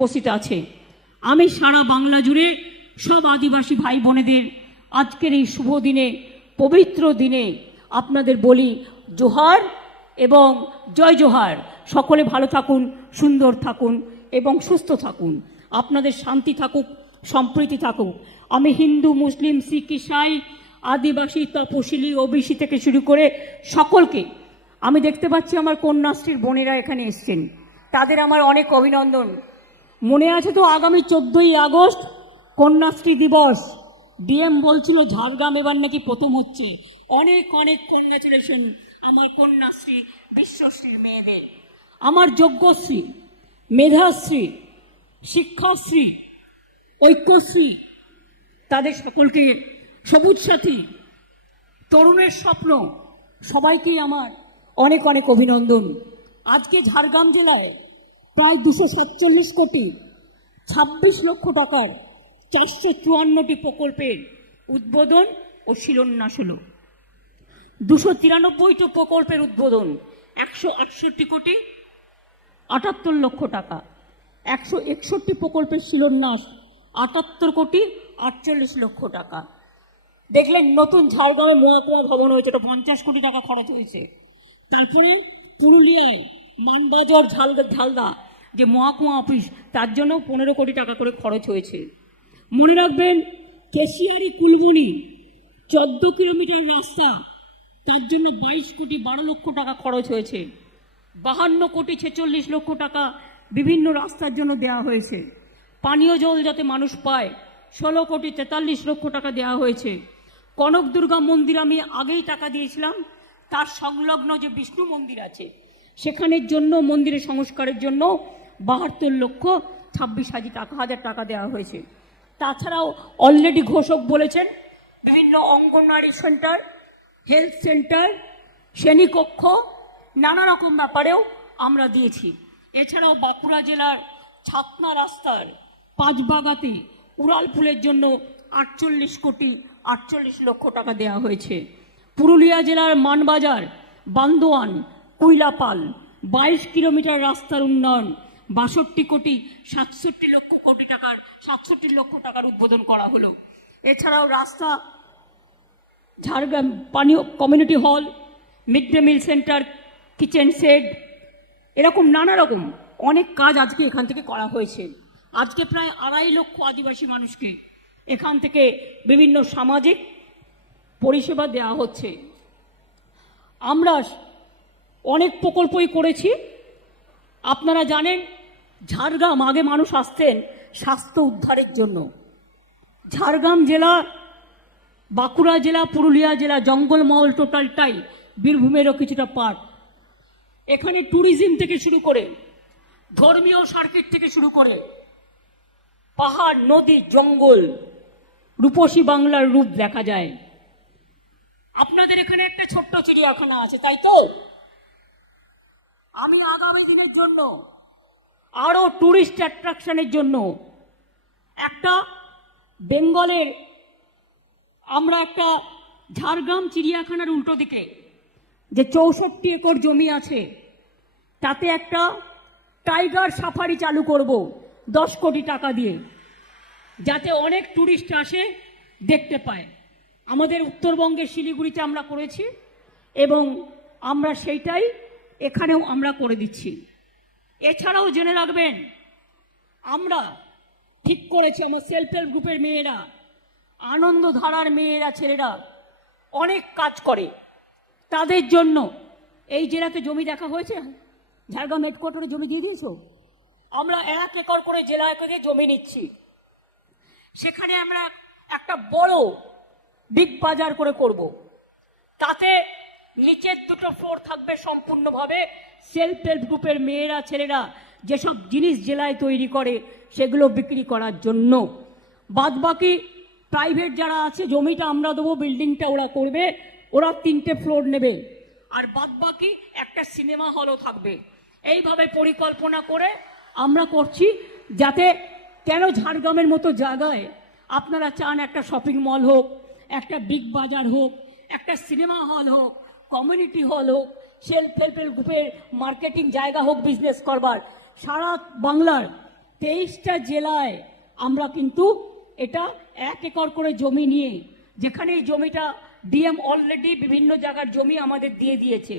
উপস্থিত আছে। আমি সারা বাংলা জুড়ে সব আদিবাসী ভাই বোনেদের আজকের এই শুভ দিনে, পবিত্র দিনে আপনাদের বলি জোহার এবং জয় জোহার। সকলে ভালো থাকুন, সুন্দর থাকুন এবং সুস্থ থাকুন। আপনাদের শান্তি থাকুক, সম্প্রীতি থাকুক। আমি হিন্দু, মুসলিম, শিখ, ইসাই, আদিবাসী, তপশিলি, ওবিসি থেকে শুরু করে সকলকে, আমি দেখতে পাচ্ছি আমার কন্যাশ্রীর বোনেরা এখানে এসছেন। তাদের আমার অনেক অভিনন্দন। মনে আছে তো আগামী চোদ্দই আগস্ট কন্যাশ্রী দিবস? ডিএম বলছিল ঝাড়গ্রাম এবার নাকি প্রথম হচ্ছে। অনেক অনেক কংগ্রাচুলেশন আমার কন্যাশ্রী, বিশ্বশ্রীর মেয়েদের। আমার যজ্ঞশ্রী, মেধাশ্রী, শিক্ষাশ্রী, ঐক্যশ্রী, তাদের সকলকে সবুজ সাথী, তরুণের স্বপ্ন, সবাইকেই আমার অনেক অনেক অভিনন্দন। আজকে ঝাড়গ্রাম জেলায় প্রায় দুশো সাতচল্লিশ কোটি, ছাব্বিশ লক্ষ টাকার চারশো চুয়ান্নটি প্রকল্পের উদ্বোধন ও শিলান্যাস হলো। দুশো তিরানব্বইটি প্রকল্পের উদ্বোধন একশো আটষট্টি কোটি, আটাত্তর লক্ষ টাকা। একশো একষট্টি প্রকল্পের শিলান্যাস, আটাত্তর কোটি, আটচল্লিশ লক্ষ টাকা। দেখলেন নতুন ঝাড়গ্রামে মহাকুমা ভবন হয়েছে, ওটা পঞ্চাশ কোটি টাকা খরচ হয়েছে। তারপরে পুরুলিয়ায় মানবাজার ঝাল ঝালদা যে মহাকুমা অফিস, তার জন্য পনেরো কোটি টাকা করে খরচ হয়েছে। মনে রাখবেন, কেশিয়ারি কুলবনি, চোদ্দ কিলোমিটার রাস্তা, তার জন্য বাইশ কোটি বারো লক্ষ টাকা খরচ হয়েছে। বাহান্ন কোটি ছেচল্লিশ লক্ষ টাকা বিভিন্ন রাস্তার জন্য দেওয়া হয়েছে। পানীয় জল যাতে মানুষ পায়, ষোলো কোটি তেতাল্লিশ লক্ষ টাকা দেওয়া হয়েছে। কনক দুর্গা মন্দির আমি আগেই টাকা দিয়েছিলাম। তার সংলগ্ন যে বিষ্ণু মন্দির আছে সেখানের জন্য, মন্দিরের সংস্কারের জন্য বাহাত্তর লক্ষ ছাব্বিশ হাজার টাকা হাজার টাকা দেওয়া হয়েছে। তাছাড়াও অলরেডি ঘোষক বলেছেন, বিভিন্ন অঙ্গনওয়াড়ি সেন্টার, হেলথ সেন্টার, শ্রেণীকক্ষ, নানা রকম ব্যাপারেও আমরা দিয়েছি। এছাড়াও বাঁকুড়া জেলার ছাতনা রাস্তার পাঁচবাগাতে উড়ালপুলের জন্য আটচল্লিশ কোটি আটচল্লিশ লক্ষ টাকা দেওয়া হয়েছে। পুরুলিয়া জেলার মানবাজার, বান্দোয়ান কুইলাপাল বাইশ কিলোমিটার রাস্তার উন্নয়ন, বাষট্টি কোটি সাতষট্টি লক্ষ কোটি টাকার, সাতষট্টি লক্ষ টাকার উদ্বোধন করা হলো। এছাড়াও রাস্তা, ঝাড়গ্রাম পানীয় community hall, mid day meal centre, kitchen shed, এরকম নানা রকম অনেক কাজ আজকে এখান থেকে করা হয়েছে। আজকে প্রায় আড়াই লক্ষ আদিবাসী মানুষকে এখান থেকে বিভিন্ন সামাজিক পরিষেবা দেওয়া হচ্ছে। আমরা অনেক প্রকল্পই করেছি। আপনারা জানেন, ঝাড়গ্রাম আগে মানুষ আসতেন স্বাস্থ্য উদ্ধারের জন্য। ঝাড়গ্রাম জেলা, বাঁকুড়া জেলা, পুরুলিয়া জেলা, জঙ্গলমহল টোটালটাই বীরভূমেরও কিছুটা পার্ট এখানে ট্যুরিজম থেকে শুরু করে, ধর্মীয় সার্কিট থেকে শুরু করে, পাহাড়, নদী, জঙ্গল, রূপসী বাংলার রূপ দেখা যায়। আপনাদের এখানে একটা ছোট্ট চিড়িয়াখানা আছে, তাই তো? আমি আগামী দিনের জন্য আরও ট্যুরিস্ট অ্যাট্রাকশনের জন্য একটা বেঙ্গলের আমরা একটা ঝাড়গ্রাম চিড়িয়াখানার উল্টো দিকে যে চৌষট্টি একর জমি আছে, তাতে একটা টাইগার সাফারি চালু করব দশ কোটি টাকা দিয়ে, যাতে অনেক ট্যুরিস্ট আসে, দেখতে পায়। আমাদের উত্তরবঙ্গের শিলিগুড়িতে আমরা করেছি এবং আমরা সেইটাই এখানেও আমরা করে দিচ্ছি। এছাড়াও জেনে রাখবেন, আমরা ঠিক করেছি আমার সেলফ হেল্প গ্রুপের মেয়েরা, আনন্দধারার মেয়েরা, ছেলেরা অনেক কাজ করে। তাদের জন্য এই জেলাতে জমি দেখা হয়েছে? ঝাড়গ্রাম হেডকোয়ার্টারে জমি দিয়ে দিয়েছ? আমরা এক একর করে জেলা করে জমি নিচ্ছি। সেখানে আমরা একটা বড় বিগ বাজার করে করব। তাতে নিচের দুটো ফ্লোর থাকবে সম্পূর্ণভাবে সেলফ হেল্প গ্রুপের মেয়েরা, ছেলেরা যেসব জিনিস জেলায় তৈরি করে সেগুলো বিক্রি করার জন্য। বাদবাকি প্রাইভেট যারা আছে, জমিটা আমরা দেবো বিল্ডিংটা ওরা করবে, ওরা তিনটে ফ্লোর নেবে। আর বাদবাকি একটা সিনেমা হলও থাকবে। এইভাবে পরিকল্পনা করে আমরা করছি, যাতে কেন ঝাড়গ্রামের মতো জায়গায় আপনারা চান একটা শপিং মল হোক, একটা বিগ বাজার হোক, একটা সিনেমা হল হোক কমিউনিটি হল হোক সেলফ হেল্প গ্রুপের মার্কেটিং জায়গা হোক বিজনেস করবার, সারা বাংলার তেইশটা জেলায় আমরা কিন্তু এটা এক একর করে জমি নিয়ে, যেখানে এই জমিটা ডিএম অলরেডি বিভিন্ন জায়গার জমি আমাদের দিয়ে দিয়েছে।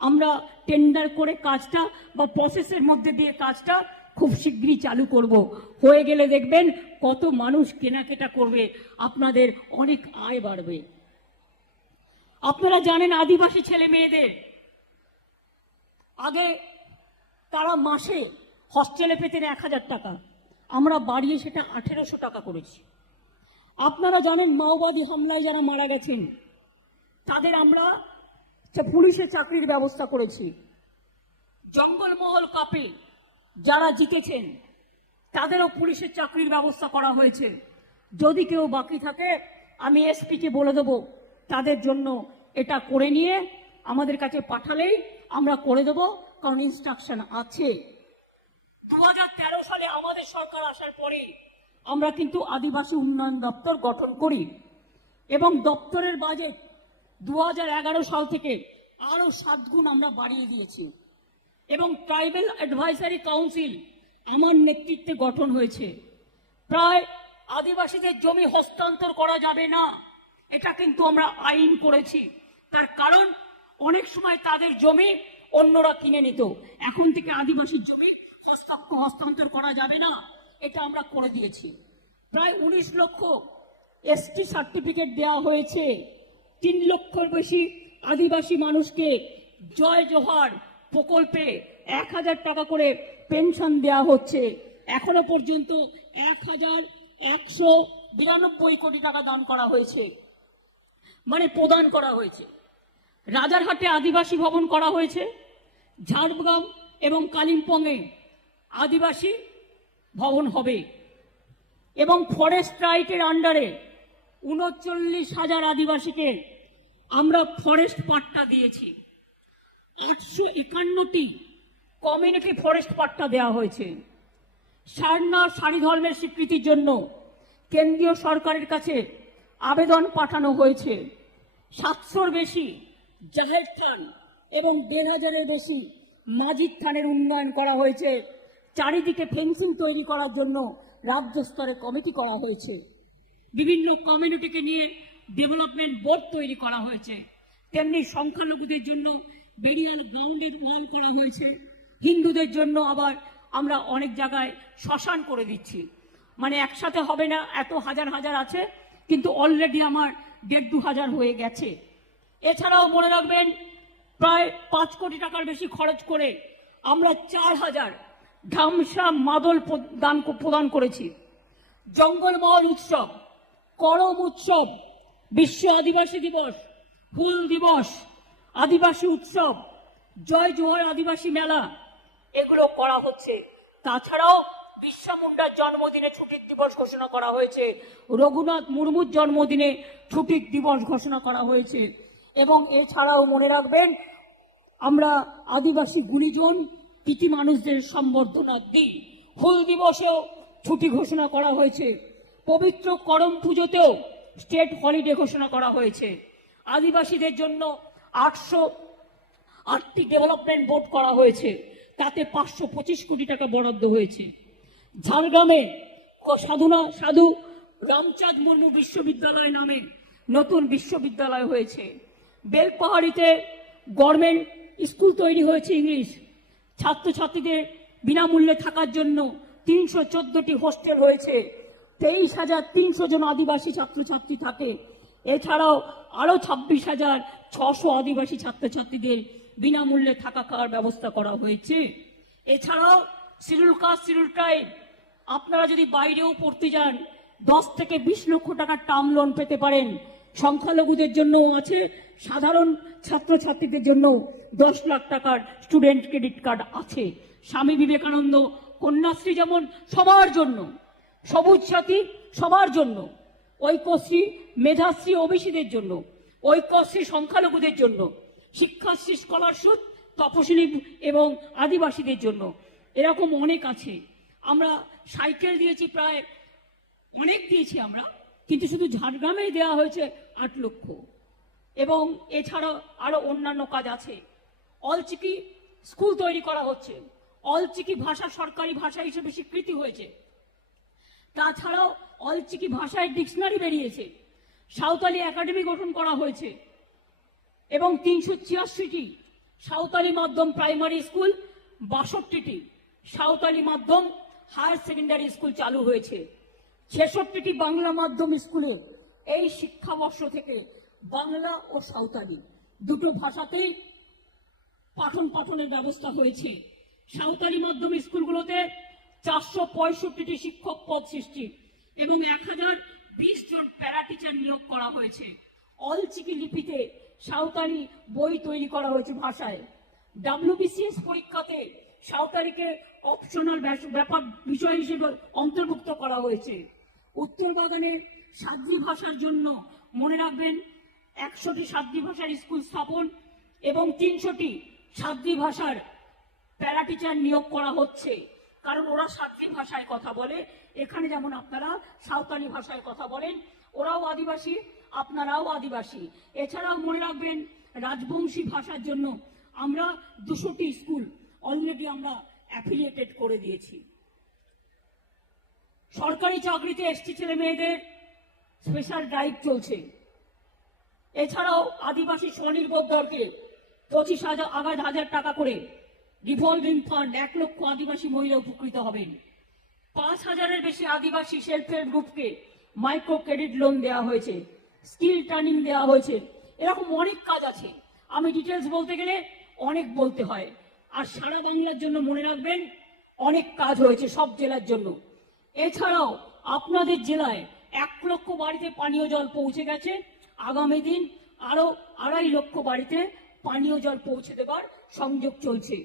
আমরা টেন্ডার করে কাজটা বা প্রসেসের মধ্যে দিয়ে কাজটা খুব শীঘ্রই চালু করব। হয়ে গেলে দেখবেন কত মানুষ কেনাকাটা করবে, আপনাদের অনেক আয় বাড়বে। আপনারা জানেন আদিবাসী ছেলে মেয়েদের? আগে তারা মাসে হস্টেলে পেতেন এক হাজার টাকা। আমরা বাড়িয়ে সেটা আঠেরোশো টাকা করেছি। আপনারা জানেন মাওবাদী হামলায় যারা মারা গেছেন, তাদের আমরা পুলিশের চাকরির ব্যবস্থা করেছি। জঙ্গলমহল কাপে যারা জিতেছেন, তাদেরও পুলিশের চাকরির ব্যবস্থা করা হয়েছে। যদি কেউ বাকি থাকে, আমি এসপিকে বলে দেবো। তাদের জন্য এটা করে নিয়ে আমাদের কাছে পাঠালেই আমরা করে দেবো, কারণ ইনস্ট্রাকশন আছে। দু হাজার তেরো সালে আমাদের সরকার আসার পরে আমরা কিন্তু আদিবাসী উন্নয়ন দপ্তর গঠন করি এবং দপ্তরের বাজেট দু হাজার এগারো সাল থেকে আরও সাত গুণ আমরা বাড়িয়ে দিয়েছি। এবং ট্রাইবেল অ্যাডভাইসারি কাউন্সিল আমার নেতৃত্বে গঠন হয়েছে। প্রায় আদিবাসীদের জমি হস্তান্তর করা যাবে না। এটা কিন্তু আমরা আইন করেছি। তার কারণ, অনেক সময় তাদের জমি অন্যরা কিনে নিত। এখন থেকে আদিবাসীর জমি হস্তা- হস্তান্তর করা যাবে না। এটা আমরা করে দিয়েছি। প্রায় উনিশ লক্ষ এসটি সার্টিফিকেট দেওয়া হয়েছে। তিন লক্ষর বেশি আদিবাসী মানুষকে জয় জোহার প্রকল্পে এক হাজার টাকা করে পেনশন দেওয়া হচ্ছে। এখনও পর্যন্ত এক হাজার একশো বিরানব্বই কোটি টাকা দান করা হয়েছে। মানে প্রদান করা হয়েছে। রাজারহাটে আদিবাসী ভবন করা হয়েছে, ঝাড়গ্রাম এবং কালিম্পংয়ে আদিবাসী ভবন হবে এবং ফরেস্ট রাইটের আন্ডারে উনচল্লিশ হাজার আদিবাসীকে আমরা ফরেস্ট পাট্টা দিয়েছি। আটশো একান্নটি কমিউনিটি ফরেস্ট পাট্টা দেওয়া হয়েছে। সারনা সারি ধর্মের স্বীকৃতির জন্য কেন্দ্রীয় সরকারের কাছে আবেদন পাঠানো হয়েছে। সাতশোর বেশি জাহের থান এবং দেড় হাজারের বেশি মাজিদ থানের উন্নয়ন করা হয়েছে। চারিদিকে ফেন্সিং তৈরি করার জন্য রাজ্য স্তরে কমিটি করা হয়েছে। বিভিন্ন কমিউনিটিকে নিয়ে ডেভেলপমেন্ট বোর্ড তৈরি করা হয়েছে। তেমনি সংখ্যালঘুদের জন্য বেরিয়াল গ্রাউন্ডের ওয়াল করা হয়েছে। হিন্দুদের জন্য আবার আমরা অনেক জায়গায় শ্মশান করে দিচ্ছি। মানে একসাথে হবে না, এত হাজার হাজার আছে। কিন্তু অলরেডি আমার দেড় দু হাজার হয়ে গেছে। এছাড়াও মনে রাখবেন, প্রায় পাঁচ কোটি টাকার বেশি খরচ করে আমরা চার হাজার ধামসা মাদল দান প্রদান করেছি। জঙ্গলমহল উৎসব, করম উৎসব, বিশ্ব আদিবাসী দিবস, হুল দিবস, আদিবাসী উৎসব, জয় জোহর আদিবাসী মেলা, এগুলো করা হচ্ছে। তাছাড়াও বিরসা মুন্ডার জন্মদিনে ছুটির দিবস ঘোষণা করা হয়েছে। রঘুনাথ মুর্মুর জন্মদিনে ছুটির দিবস ঘোষণা করা হয়েছে। এবং এছাড়াও মনে রাখবেন, আমরা আদিবাসী গুণীজন, প্রীতি মানুষদের সম্বর্ধনা দিই। হুল দিবসেও ছুটি ঘোষণা করা হয়েছে। পবিত্র করম পুজোতেও স্টেট হলিডে ঘোষণা করা হয়েছে। আদিবাসীদের জন্য আটশো আটটি ডেভেলপমেন্ট বোর্ড করা হয়েছে। তাতে পাঁচশো পঁচিশ কোটি টাকা বরাদ্দ হয়েছে। ঝাড়গ্রামে সাধুনা, সাধু রামচাঁদ মুর্মু বিশ্ববিদ্যালয় নামে নতুন বিশ্ববিদ্যালয় হয়েছে। বেলপাহাড়িতে গভর্নমেন্ট স্কুল তৈরি হয়েছে ইংলিশ। ছাত্রছাত্রীদের বিনামূল্যে থাকার জন্য তিনশো হোস্টেল হয়েছে। তেইশ হাজার তিনশো জন আদিবাসী ছাত্রছাত্রী থাকে। এছাড়াও আরও ছাব্বিশ হাজার ছশো আদিবাসী ছাত্রছাত্রীদের বিনামূল্যে থাকা খাওয়ার ব্যবস্থা করা হয়েছে। এছাড়াও সিরুল কাস্ট সিরুল ট্রাইব আপনারা যদি বাইরেও পড়তে যান, দশ থেকে বিশ লক্ষ টাকার টার্ম লোন পেতে পারেন। সংখ্যালঘুদের জন্য আছে, সাধারণ ছাত্রছাত্রীদের জন্য দশ লাখ টাকার স্টুডেন্ট ক্রেডিট কার্ড আছে। স্বামী বিবেকানন্দ, কন্যাশ্রী যেমন সবার জন্য, সবুজ সাথী সবার জন্য, ঐক্যশ্রী, মেধাশ্রী ওবিসিদের জন্য, ঐক্যশ্রী সংখ্যালঘুদের জন্য, শিক্ষাশ্রী স্কলারশিপ তপশিলি এবং আদিবাসীদের জন্য, এরকম অনেক আছে। আমরা সাইকেল দিয়েছি প্রায় অনেক দিয়েছি আমরা, কিন্তু শুধু ঝাড়গ্রামেই দেওয়া হয়েছে আট লক্ষ। এবং এছাড়াও আরও অন্যান্য কাজ আছে। অলচিকি স্কুল তৈরি করা হচ্ছে। অলচিকি ভাষা সরকারি ভাষা হিসেবে স্বীকৃতি হয়েছে। তাছাড়াও অলচিকি ভাষায় ডিকশনারি বেরিয়েছে। সাঁওতালি একাডেমি গঠন করা হয়েছে। এবং তিনশো ছিয়াশিটি সাঁওতালি মাধ্যম প্রাইমারি স্কুল, বাষট্টিটি সাঁওতালি মাধ্যম হায়ার সেকেন্ডারি স্কুল চালু হয়েছে। ছেষট্টিটি বাংলা মাধ্যম স্কুলে এই শিক্ষাবর্ষ থেকে বাংলা ও সাঁওতালি দুটো ভাষাতেই পাঠন পাঠনের ব্যবস্থা হয়েছে। সাঁওতালি মাধ্যম স্কুলগুলোতে চারশো পঁয়ষট্টিটি শিক্ষক পদ সৃষ্টি এবং এক হাজার বিশ জন প্যারা টিচার নিয়োগ করা হয়েছে। অলচিকি লিপিতে সাঁওতালি বই তৈরি করা হয়েছে ভাষায়। ডাব্লিউবিসিএস পরীক্ষাতে সাঁওতালিকে অপশনাল ব্যাপার বিষয় হিসেবে অন্তর্ভুক্ত করা হয়েছে। উত্তর বাগানে সাদ্রি ভাষার জন্য মনে রাখবেন, একশোটি সাদ্রি ভাষার স্কুল স্থাপন এবং তিনশোটি সাদ্রি ভাষার প্যারা টিচার নিয়োগ করা হচ্ছে। কারণ ওরা সাদ্রি ভাষায় কথা বলে। এখানে যেমন আপনারা সাঁওতালি ভাষায় কথা বলেন, ওরাও আদিবাসী, আপনারাও আদিবাসী। এছাড়াও মনে রাখবেন, রাজবংশী ভাষার জন্য আমরা দুশোটি স্কুল অলরেডি আমরা অ্যাফিলিয়েটেড করে দিয়েছি। সরকারি চাকরিতে এসটি ছেলে মেয়েদের স্পেশাল ড্রাইভ চলছে। এছাড়াও আদিবাসী স্বনির্ভর দলকে পঁচিশ হাজার আগাদ হাজার টাকা করে রিভলভিং ফান্ড এক লক্ষ আদিবাসী মহিলা উপকৃত হবেন। পাঁচ হাজারের বেশি আদিবাসী সেলফ হেল্প গ্রুপকে মাইক্রো ক্রেডিট লোন দেওয়া হয়েছে স্কিল ট্রেনিং দেওয়া হয়েছে। এরকম অনেক কাজ আছে। আমি ডিটেলস বলতে গেলে অনেক বলতে হয়। আর সারা বাংলার জন্য মনে রাখবেন, অনেক কাজ হয়েছে সব জেলার জন্য। এছাড়াও আপনাদের জেলায় এক লক্ষ বাড়িতে পানীয় জল পৌঁছে গেছে। আগামী দিন আরও আড়াই লক্ষ বাড়িতে পানীয় জল পৌঁছে দেবার সংযোগ চলছে।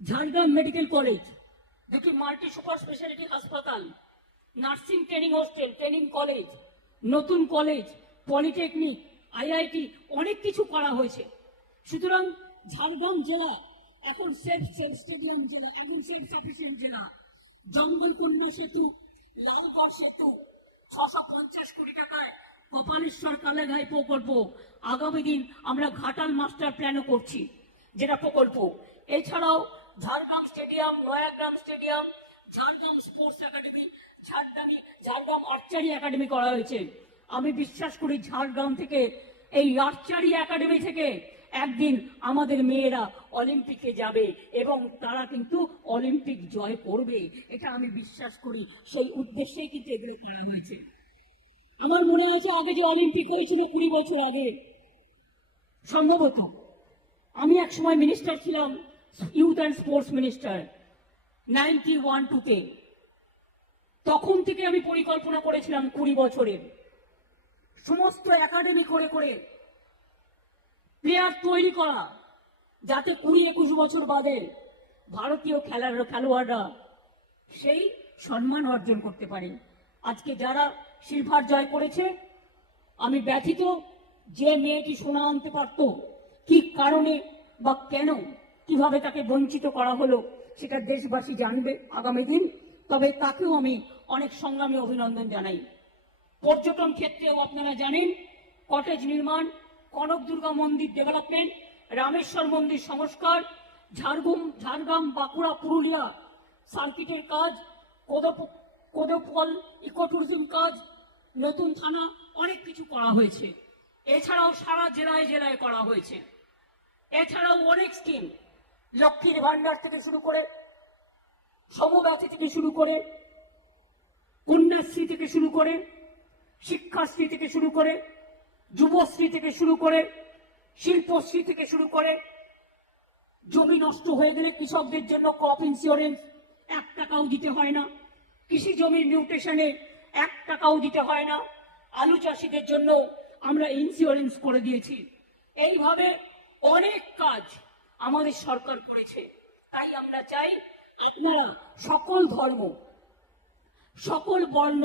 ঝাড়গ্রাম মেডিকেল কলেজ, দুটি মাল্টি সুপার স্পেশালিটি হাসপাতাল, nursing training hostel, training college, নতুন কলেজ, পলিটেকনিক, আইআইটি, অনেক কিছু করা হয়েছে। সুতরাং ঝাড়গ্রাম জেলা, এখন সেলফ সেলফ স্টেডিয়াম জেলা এখন সেলফ সাফিসিয়েন্ট জেলা। জঙ্গলকন্যা সেতু, লালগড় সেতু, ছশো পঞ্চাশ কোটি টাকায় কপালেশ্বর কালেঘাই প্রকল্প। আগামী দিন আমরা ঘাটাল মাস্টার প্ল্যানও করছি, যেটা প্রকল্প। এছাড়াও Jhargram stadium, Nayagram stadium, Jhargram sports academy, ঝাড়গ্রামী, Jhargram archery academy করা হয়েছে। আমি বিশ্বাস করি ঝাড়গ্রাম থেকে, এই আর্চারি একাডেমি থেকে একদিন আমাদের মেয়েরা অলিম্পিকে যাবে এবং তারা কিন্তু অলিম্পিক জয় করবে। এটা আমি বিশ্বাস করি। সেই উদ্দেশ্যেই কিন্তু এগুলো করা হয়েছে। আমার মনে আছে আগে যে অলিম্পিক হয়েছিল কুড়ি বছর আগে। সম্ভবত আমি এক সময় মিনিস্টার ছিলাম youth and sports minister ninety one টুতে তখন থেকে আমি পরিকল্পনা করেছিলাম কুড়ি বছরের। সমস্ত একাডেমি করে করে প্লেয়ার তৈরি করা, যাতে কুড়ি একুশ বছর বাদে ভারতীয় খেলার খেলোয়াড়রা সেই সম্মান অর্জন করতে পারে। আজকে যারা সিলভার জয় করেছে, আমি ব্যথিত যে মেয়েটি সোনা আনতে পারত, কি কারণে বা কেন, কীভাবে তাকে বঞ্চিত করা হলো, সেটা দেশবাসী জানবে আগামী দিন। তবে তাকেও আমি অনেক সংগ্রামী অভিনন্দন জানাই। পর্যটন ক্ষেত্রেও আপনারা জানেন, কটেজ নির্মাণ কনক দুর্গা মন্দির ডেভেলপমেন্ট রামেশ্বর মন্দির সংস্কার, ঝাড়গ্রাম ঝাড়গ্রাম, বাঁকুড়া, পুরুলিয়া সার্কিটের কাজ, কোদপ, কোদপল ইকো ট্যুরিজম কাজ, নতুন থানা, অনেক কিছু করা হয়েছে। এছাড়াও সারা জেলায় জেলায় করা হয়েছে। এছাড়াও অনেক স্কিম লক্ষ্মীর ভান্ডার থেকে শুরু করে সমব্যাথী থেকে শুরু করে কন্যাশ্রী থেকে শুরু করে, শিক্ষাশ্রী থেকে শুরু করে যুবশ্রী থেকে শুরু করে শিল্পশ্রী থেকে শুরু করে জমি নষ্ট হয়ে গেলে কৃষকদের জন্য ক্রপ ইন্স্যুরেন্স এক টাকাও দিতে হয় না। কৃষি জমির মিউটেশনে এক টাকাও দিতে হয় না। আলু চাষিদের জন্য আমরা ইন্স্যুরেন্স করে দিয়েছি। এইভাবে অনেক কাজ আমাদের সরকার করেছে। তাই আমরা চাই আপনারা সকল ধর্ম, সকল বর্ণ